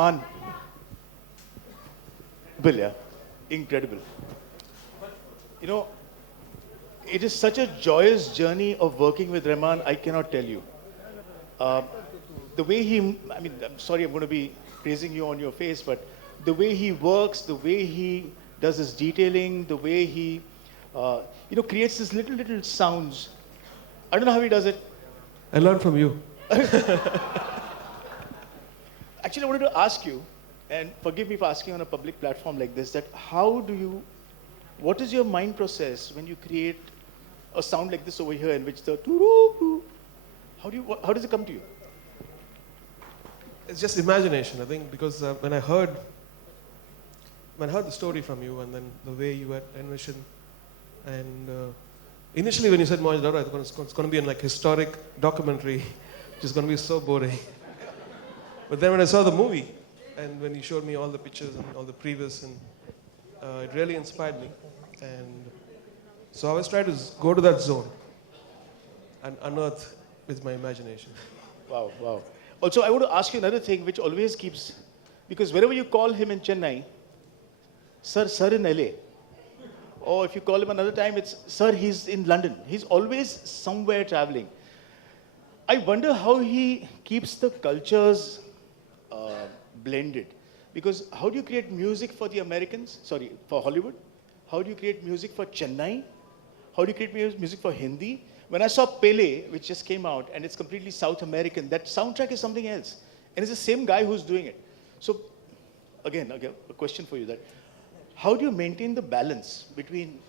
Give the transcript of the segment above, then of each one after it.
Rahman. Yeah, incredible. You know, it is such a joyous journey of working with Rahman, I cannot tell you. The way he, I mean, I'm sorry, I'm going to be praising you on your face, but the way he works, the way he does his detailing, the way he, creates these little sounds. I don't know how he does it. I learned from you. Actually, I wanted to ask you, and forgive me for asking on a public platform like this, that what is your mind process when you create a sound like this over here in which the how does it come to you? It's just imagination, I think, because when I heard the story from you and then the way you had envisioned, and initially when you said Mohenjo Daro, I thought it's going to be a historic documentary, which is going to be so boring. But then when I saw the movie, and when you showed me all the pictures and all the previews, and it really inspired me. And so I was trying to go to that zone and unearth with my imagination. Wow, wow. Also, I want to ask you another thing which always keeps, because wherever you call him in Chennai, sir in LA. Or if you call him another time, it's, sir, he's in London. He's always somewhere traveling. I wonder how he keeps the cultures blended. Because how do you create music for the Americans? Sorry, for Hollywood? How do you create music for Chennai? How do you create music for Hindi? When I saw Pele, which just came out, and it's completely South American, that soundtrack is something else. And it's the same guy who's doing it. So, again, a question for you, that how do you maintain the balance between,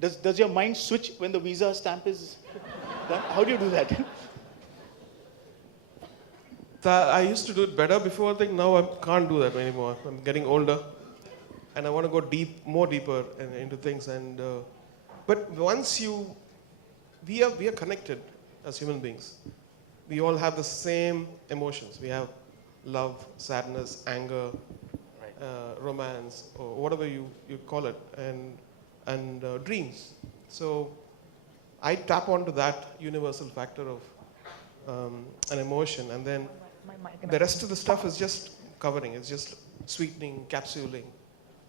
does your mind switch when the visa stamp is done? How do you do that? I used to do it better before, I think now I can't do that anymore. I'm getting older, and I want to go more deeper into things. And but once we are connected as human beings. We all have the same emotions. We have love, sadness, anger, romance, or whatever you call it, and dreams. So I tap onto that universal factor of an emotion, and then the rest of the stuff is just covering. It's just sweetening, capsuling,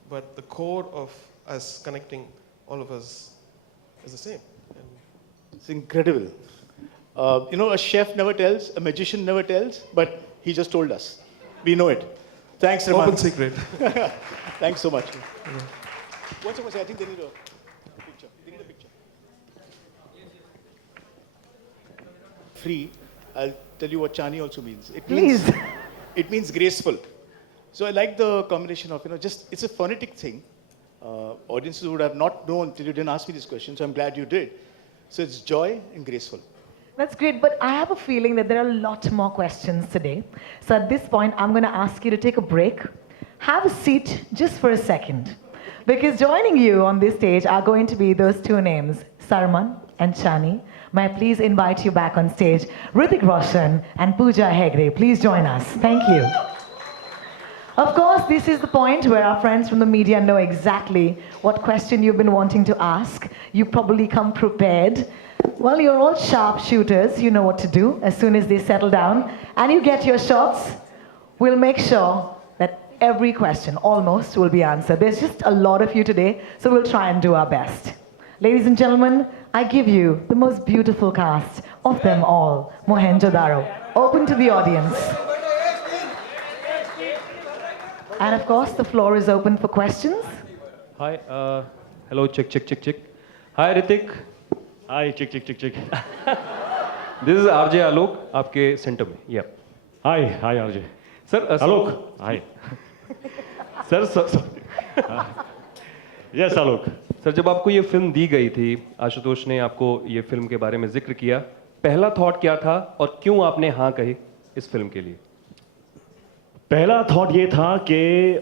but the core of us connecting all of us is the same. It's incredible. A chef never tells, a magician never tells, but he just told us. We know it. Thanks, Rahman. Open secret. Thanks so much. Yeah. What's I think they need a picture. They need a picture. Free. I'll tell you what Chani also means. It means graceful. So I like the combination of, it's a phonetic thing. Audiences would have not known till you didn't ask me this question, so I'm glad you did. So it's joy and graceful. That's great, but I have a feeling that there are a lot more questions today. So at this point, I'm going to ask you to take a break. Have a seat just for a second. Because joining you on this stage are going to be those two names, Sarman and Chani. May I please invite you back on stage, Hrithik Roshan and Pooja Hegde. Please join us. Thank you. Of course, this is the point where our friends from the media know exactly what question you've been wanting to ask. You probably come prepared. Well, you're all sharp shooters. You know what to do as soon as they settle down. And you get your shots. We'll make sure that every question, almost, will be answered. There's just a lot of you today, so we'll try and do our best. Ladies and gentlemen, I give you the most beautiful cast of them all, Mohenjo Daro. Open to the audience. And of course, the floor is open for questions. Hi, hello, check. Hi, Hrithik. Hi, check. This is RJ Alok, आपके center में. Yeah. Hi RJ. Sir, Alok. Hi. Sir. Yes, Alok. Sir जब आपको ये film दी गई थी, आशुतोष ने आपको ये फिल्म के बारे में जिक्र किया, पहला थॉट क्या था और क्यों आपने हाँ कही इस फिल्म के लिए? पहला थॉट ये था कि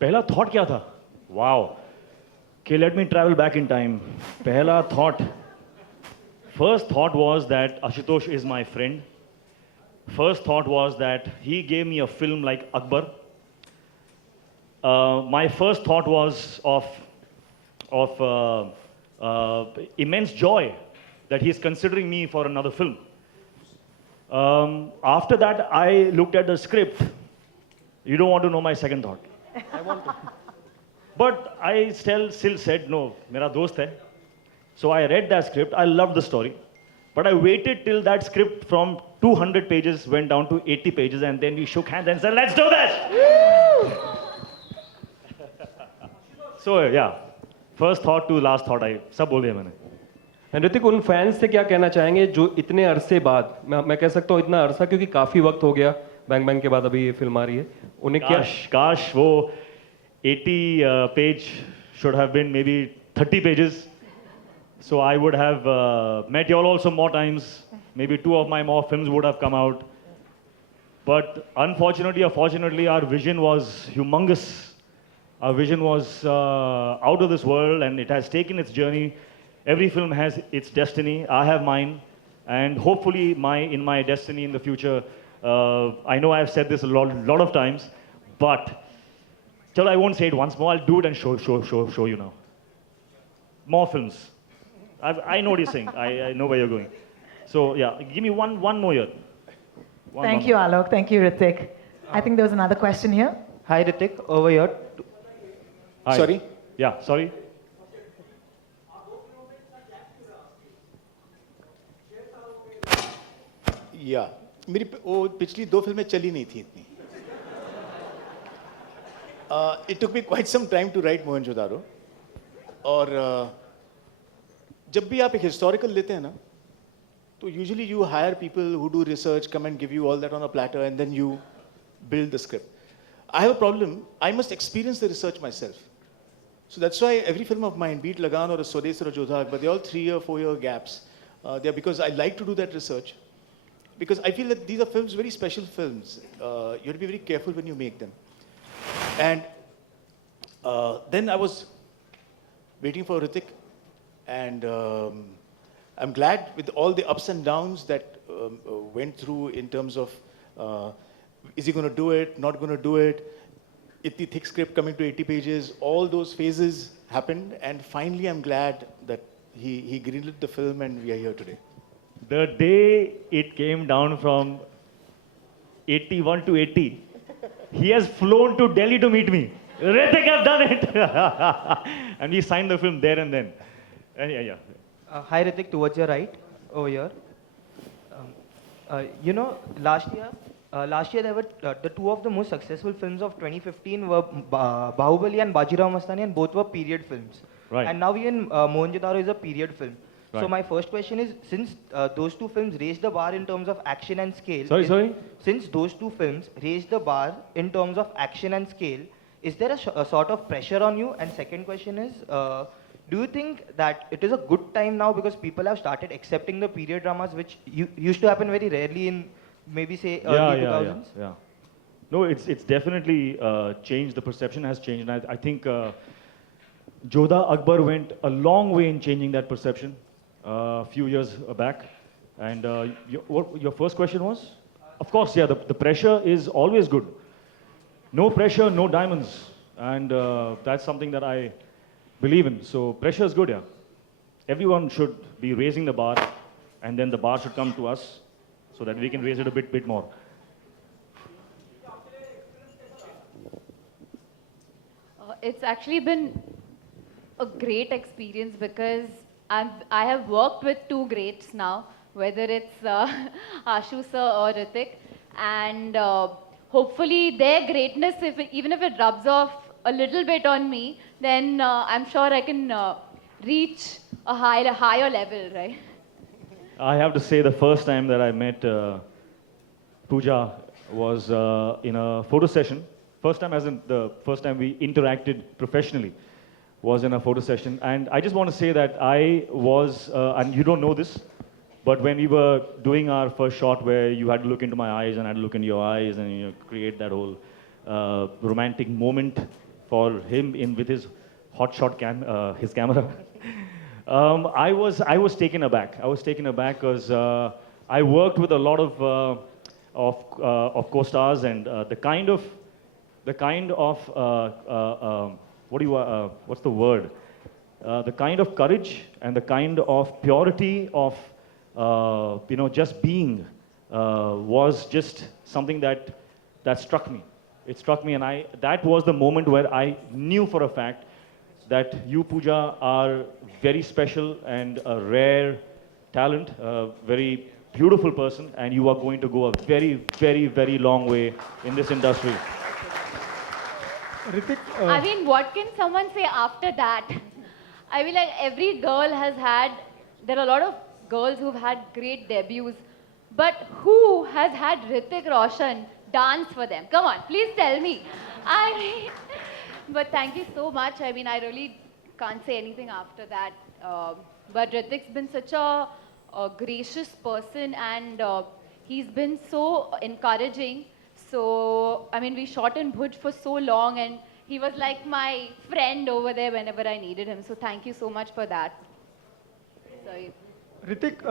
पहला थॉट क्या था? वाओ, कि let me travel back in time. पहला thought, first thought was that Ashutosh is my friend. First thought was that he gave me a film like Akbar. My first thought was of immense joy that he's considering me for another film. After that, I looked at the script You don't want to know my second thought. I want to. But I still said, no, mera dost hai. So I read that script. I loved the story. But I waited till that script from 200 pages went down to 80 pages, and then we shook hands and said, let's do this! So yeah, first thought to last thought, I सब बोल दिया मैंने. And Hrithik, उन fans से क्या कहना चाहेंगे जो इतने अरसे बाद, मैं कह सकता हूँ इतना अरसा क्योंकि काफी वक्त हो गया बैंग बैंग के बाद अभी ये फिल्म आ रही है, उन्हें क्या काश वो 80 page should have been maybe 30 pages. So I would have met you all also more times. Maybe 2 of my more films would have come out. But unfortunately or fortunately, our vision was humongous. Our vision was out of this world, and it has taken its journey. Every film has its destiny. I have mine. And hopefully in my destiny in the future, I know I've said this a lot of times, but I won't say it once more. I'll do it and show you now. More films. I know what you're saying. I know where you're going. So yeah, give me one more year. Thank you, Alok. Thank you, Hrithik. I think there was another question here. Hi, Hrithik. Over here. Hi. Sorry? Yeah, sorry. या मेरी वो पिछली 2 फिल्में चली नहीं थी इतनी. It took me quite some time to write Mohenjo Daro. और जब भी आप एक historical लेते हैं ना, तो usually you hire people who do research, come and give you all that on a platter, and then you build the script. I have a problem. I must experience the research myself. So that's why every film of mine, be it Lagan or a Swades or a Jodha Akbar, they're all 3-year, 4-year gaps. They're because I like to do that research. Because I feel that these are films, very special films. You have to be very careful when you make them. And then I was waiting for Hrithik, and I'm glad with all the ups and downs that went through in terms of is he going to do it, not going to do it, itni thick script coming to 80 pages, all those phases happened, and finally I'm glad that he greenlit the film and we are here today. The day it came down from 81 to 80, he has flown to Delhi to meet me. Hrithik, I've done it! And we signed the film there and then. And yeah. Hi, Hrithik. Towards your right. Over here. You know, last year there were the 2 of the most successful films of 2015 were Bahubali and Bajirao Mastani, and both were period films. Right. And now even Mohenjo Daro is a period film. Right. So my first question is, since those 2 films raised the bar in terms of action and scale. Sorry? Since those 2 films raised the bar in terms of action and scale, is there a sort of pressure on you? And second question is, do you think that it is a good time now because people have started accepting the period dramas, which used to happen very rarely in maybe say early 2000s? Yeah. No, it's definitely changed. The perception has changed. And I think Jodha Akbar went a long way in changing that perception a few years back. And what your first question was? Of course, yeah, the pressure is always good. No pressure, no diamonds. And that's something that I believe in. So pressure is good, yeah. Everyone should be raising the bar, and then the bar should come to us so that we can raise it a bit more. It's actually been a great experience because I have worked with 2 greats now, whether it's Ashu sir or Hrithik, and hopefully their greatness, even if it rubs off a little bit on me, then I'm sure I can reach a higher level, right? I have to say the first time that I met Pooja was in a photo session. First time, as in the first time we interacted professionally, was in a photo session. And I just want to say that I was, and you don't know this, but when we were doing our first shot where you had to look into my eyes and I had to look into your eyes and create that whole romantic moment for him with his hot shot his camera. I was taken aback. I was taken aback because I worked with a lot of co-stars, and the kind of what's the word? The kind of courage and the kind of purity of just being was just something that struck me. It struck me, and that was the moment where I knew for a fact that you, Pooja, are very special and a rare talent, a very beautiful person, and you are going to go a very, very, very long way in this industry. Hrithik, I mean, what can someone say after that? I mean, like, every girl has had, there are a lot of girls who've had great debuts, but who has had Hrithik Roshan dance for them? Come on, please tell me. I mean, but thank you so much. I mean, I really can't say anything after that. But Hrithik's been such a gracious person, and he's been so encouraging. So, I mean, we shot in Bhuj for so long, and he was like my friend over there whenever I needed him. So thank you so much for that. Sorry. Hrithik,